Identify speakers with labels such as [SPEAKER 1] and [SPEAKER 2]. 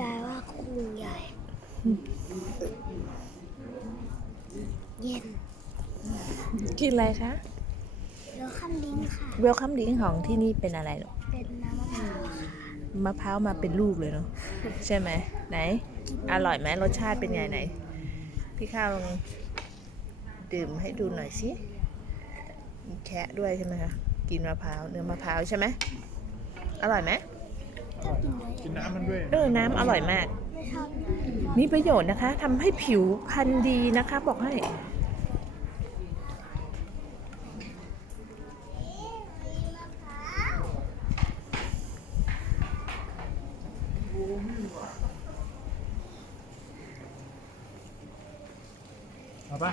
[SPEAKER 1] ยายว่าคุณยายเย็น
[SPEAKER 2] กินอะไรคะ
[SPEAKER 1] แล้วขั้นลิ้นค่ะ
[SPEAKER 2] เวลคัมดิ้งของที่นี่เป็นอะไรลูก
[SPEAKER 1] เป็นน้ำมะพร้าวค่ะ
[SPEAKER 2] มะพร้าวมาเป็นลูกเลยเนาะใช่ไหมไหน อร่อยไหมรสชาติเป็นไงไหน พี่ข้าวลองดื่มให้ดูหน่อยสิมีแคะด้วยใช่ไหมคะกินมะพร้าวเนื้อมะพร้าวใช่ไหมอร่อยไหม
[SPEAKER 1] ชอบ กินเลย
[SPEAKER 3] กินน้ำมันด้วย
[SPEAKER 2] เออ น้ำอร่อยมาก
[SPEAKER 1] ไม่ชอบนะ
[SPEAKER 2] มีประโยชน์นะคะทำให้ผิวพรรณดีนะคะ บอกให้
[SPEAKER 3] เอาปะ